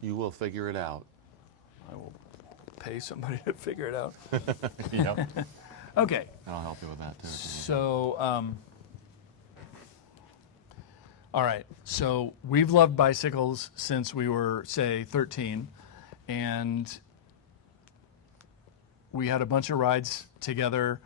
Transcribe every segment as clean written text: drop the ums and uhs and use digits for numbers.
You will figure it out. I will pay somebody to figure it out. Yep. Okay. And I'll help you with that too. So, all right. So we've loved bicycles since we were, say, 13, and we had a bunch of rides together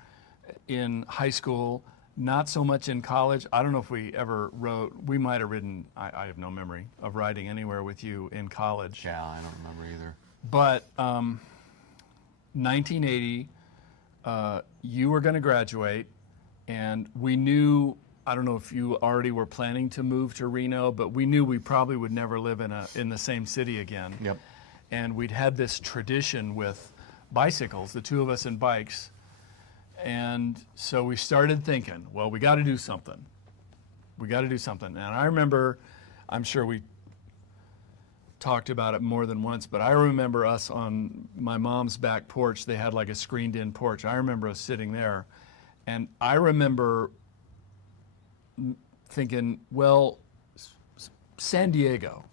in high school. Not so much in college. I don't know if we ever rode. We might have ridden. I have no memory of riding anywhere with you in college. Yeah, I don't remember either. But 1980, you were going to graduate, and we knew. I don't know if you already were planning to move to Reno, but we knew we probably would never live in the same city again. Yep. And we'd had this tradition with bicycles, the two of us in bikes. And so we started thinking, well, we got to do something. We got to do something. And I remember, I'm sure we talked about it more than once, but I remember us on my mom's back porch. They had like a screened in porch. I remember us sitting there. And I remember thinking, well, San Diego.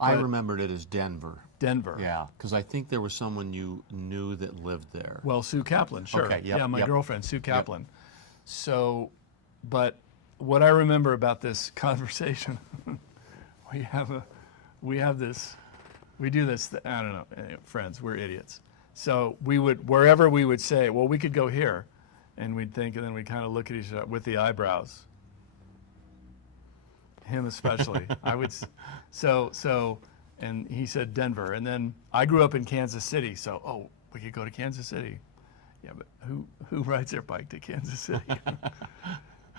I But- remembered it as Denver. Denver. Yeah, because I think there was someone you knew that lived there. Well, Sue Kaplan, sure. Okay, yep, yeah, my yep. girlfriend, Sue Kaplan. So, but what I remember about this conversation, we do this, I don't know, friends, we're idiots. So we would, wherever we would say, well, we could go here, and we'd think, and then we'd kind of look at each other with the eyebrows. Him especially. And he said Denver. And then I grew up in Kansas City, so, oh, we could go to Kansas City. Yeah, but who rides their bike to Kansas City?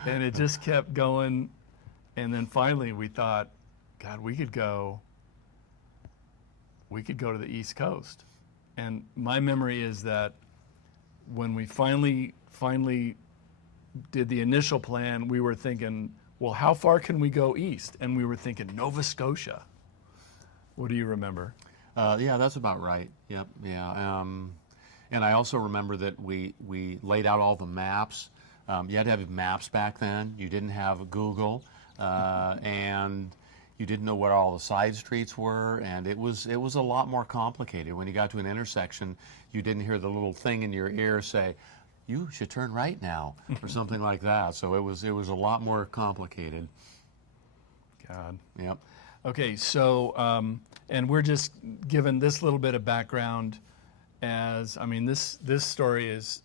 And it just kept going. And then finally we thought, God, we could go to the East Coast. And my memory is that when we finally did the initial plan, we were thinking, well, how far can we go east? And we were thinking Nova Scotia. What do you remember? Yeah, that's about right. Yep, yeah. And I also remember that we laid out all the maps. You had to have maps back then. You didn't have Google, and you didn't know what all the side streets were, and it was a lot more complicated. When you got to an intersection, you didn't hear the little thing in your ear say, "You should turn right now," or something like that. So it was a lot more complicated. God. Yep. Okay, so, and we're just given this little bit of background as, I mean, this story is,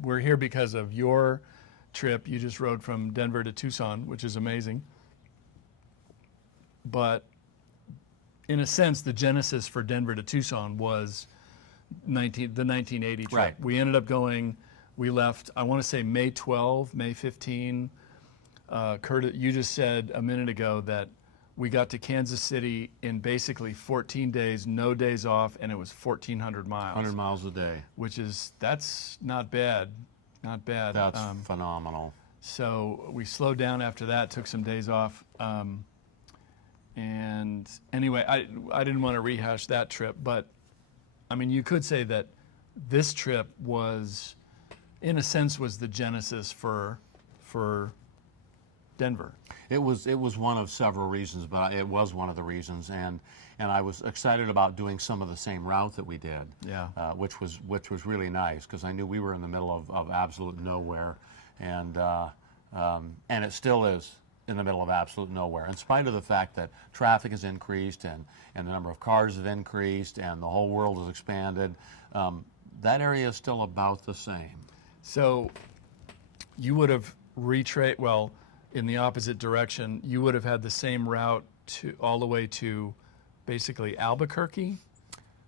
we're here because of your trip. You just rode from Denver to Tucson, which is amazing. But in a sense, the genesis for Denver to Tucson was the 1980 trip. Right. We ended up going, we left, I want to say May 12, May 15. Kurt, you just said a minute ago that we got to Kansas City in basically 14 days, no days off, and it was 1,400 miles. 100 miles a day. That's not bad, not bad. That's phenomenal. So we slowed down after that, took some days off. And anyway, I didn't want to rehash that trip, but I mean, you could say that this trip was, in a sense, was the genesis for Denver. It was one of several reasons, but it was one of the reasons, and I was excited about doing some of the same route that we did, Yeah. which was really nice because I knew we were in the middle of absolute nowhere, and it still is in the middle of absolute nowhere, in spite of the fact that traffic has increased and the number of cars have increased and the whole world has expanded. That area is still about the same. So you would have well, in the opposite direction, you would have had the same route all the way to basically Albuquerque?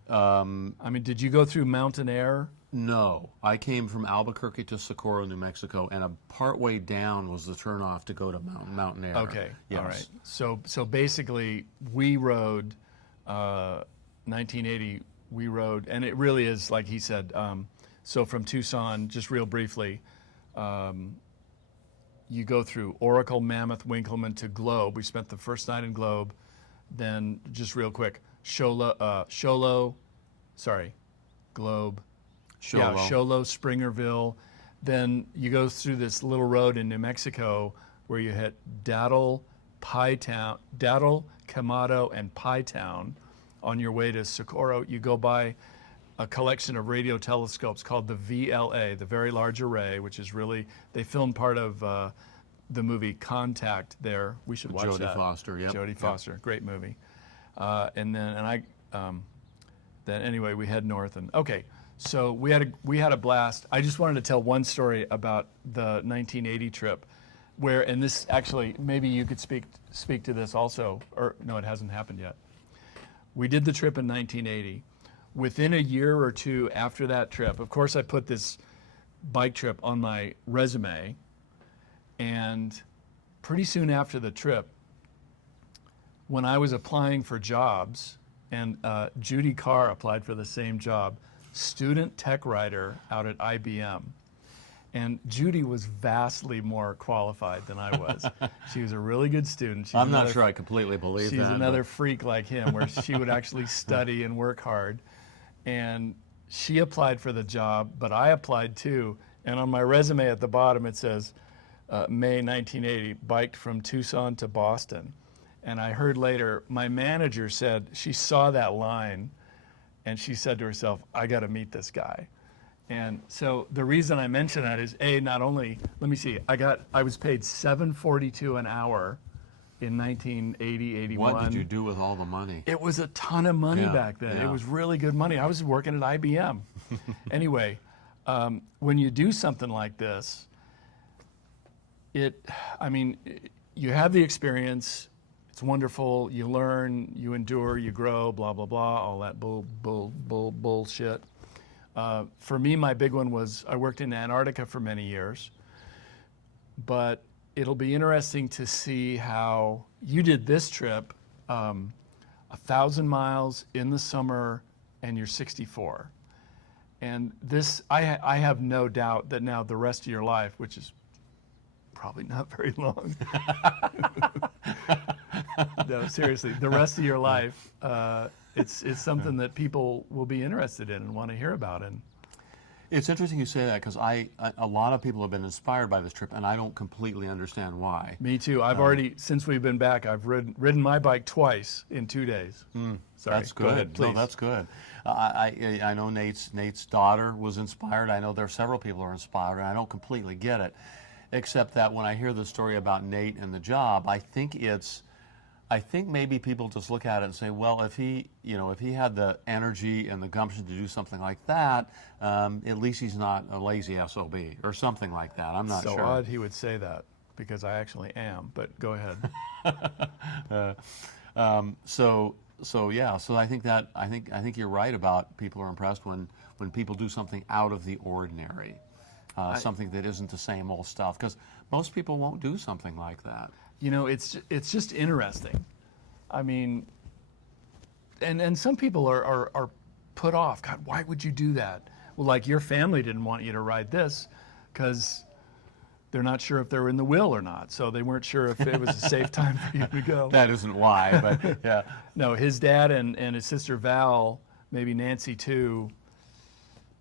I mean, did you go through Mountain Air? No, I came from Albuquerque to Socorro, New Mexico, and partway down was the turnoff to go to Mountain Air. Okay, Yes. all right. So basically, we rode 1980. We rode, and it really is like he said. So from Tucson, just real briefly, you go through Oracle, Mammoth, Winkleman to Globe. We spent the first night in Globe. Then, just real quick, Globe. Yeah, Sholo, Springerville. Then you go through this little road in New Mexico where you hit Daddle, Kamado, and Pie Town on your way to Socorro, you go by a collection of radio telescopes called the VLA, the Very Large Array, which is really, they filmed part of the movie Contact there. We should watch that. Jodie Foster, yep. Jodie Yep. Foster, great movie. Then anyway, we head north, and okay, so we had a blast. I just wanted to tell one story about the 1980 trip, where, and this actually, maybe you could speak to this also, or no, it hasn't happened yet. We did the trip in 1980. Within a year or two after that trip, of course, I put this bike trip on my resume, and pretty soon after the trip, when I was applying for jobs, and Judy Carr applied for the same job, student tech writer out at IBM. And Judy was vastly more qualified than I was. She was a really good student. I'm not sure I completely believe that. She's another freak like him, where she would actually study and work hard. And she applied for the job, but I applied too. And on my resume at the bottom, it says, May 1980, biked from Tucson to Boston. And I heard later, my manager said she saw that line, and she said to herself, I got to meet this guy. And so the reason I mention that is, not only, let me see, I was paid $7.42 an hour in 1980, 81. What did you do with all the money? It was a ton of money back then. Yeah. It was really good money. I was working at IBM. Anyway, when you do something like this, you have the experience. It's wonderful. You learn, you endure, you grow, blah, blah, blah, all that bullshit. For me, my big one was I worked in Antarctica for many years, but it'll be interesting to see how you did this trip, 1,000 miles in the summer, and you're 64. And this, I have no doubt that now the rest of your life, which is probably not very long. No, seriously, the rest of your life, it's something that people will be interested in and want to hear about. And it's interesting you say that, because a lot of people have been inspired by this trip, and I don't completely understand why. me too. I've already, since we've been back, I've ridden my bike twice in 2 days. Sorry, That's good. Go ahead, please. No, that's good. I know Nate's daughter was inspired. I know there are several people who are inspired, and I don't completely get it, except that when I hear the story about Nate and the job, I think maybe people just look at it and say, well, if he had the energy and the gumption to do something like that, at least he's not a lazy SOB or something like that. I'm not so sure. odd he would say that, because I actually am, but go ahead. So I think you're right about people are impressed when people do something out of the ordinary, something that isn't the same old stuff, because most people won't do something like that. It's just interesting. I mean, and some people are put off. God, why would you do that? Well, like your family didn't want you to ride this because they're not sure if they were in the will or not. So they weren't sure if it was a safe time for you to go. That isn't why, but yeah. No, his dad and his sister Val, maybe Nancy too.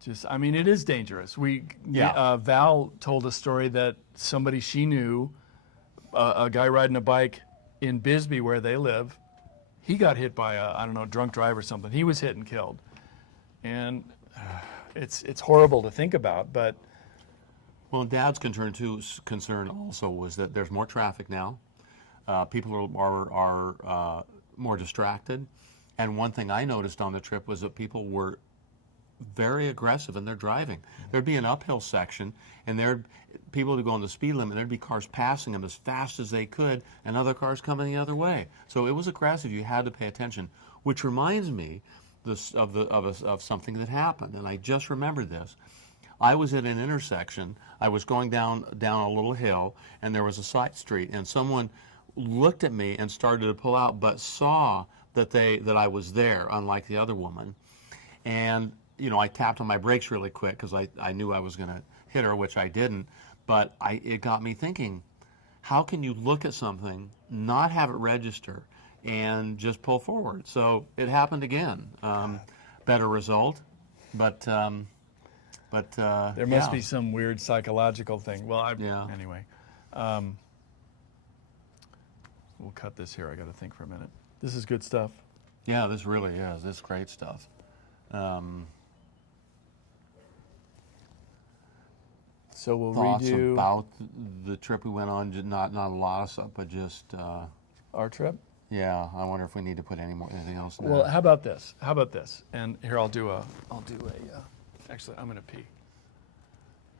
It is dangerous. Val told a story that somebody she knew, a guy riding a bike in Bisbee where they live, he got hit by a drunk driver or something. He was hit and killed. And it's horrible to think about, but. Well, Dad's concern also was that there's more traffic now. People are more distracted. And one thing I noticed on the trip was that people were very aggressive in their driving. There'd be an uphill section, and there'd people to go on the speed limit, and there'd be cars passing them as fast as they could, and other cars coming the other way. So it was aggressive. You had to pay attention. Which reminds me of something that happened, and I just remembered this. I was at an intersection. I was going down a little hill, and there was a side street, and someone looked at me and started to pull out, but saw that I was there, unlike the other woman, and I tapped on my brakes really quick because I knew I was going to hit her, which I didn't. But it got me thinking, how can you look at something, not have it register, and just pull forward? So it happened again. Better result, but there must be some weird psychological thing. Well, anyway. We'll cut this here. I got to think for a minute. This is good stuff. Yeah, this really is. This is great stuff. So we'll Thoughts redo about the trip we went on? Not a lot of stuff, but just our trip. yeah. I wonder if we need to put anything else in Well, there. how about this? And here I'll do a. Actually, I'm gonna pee.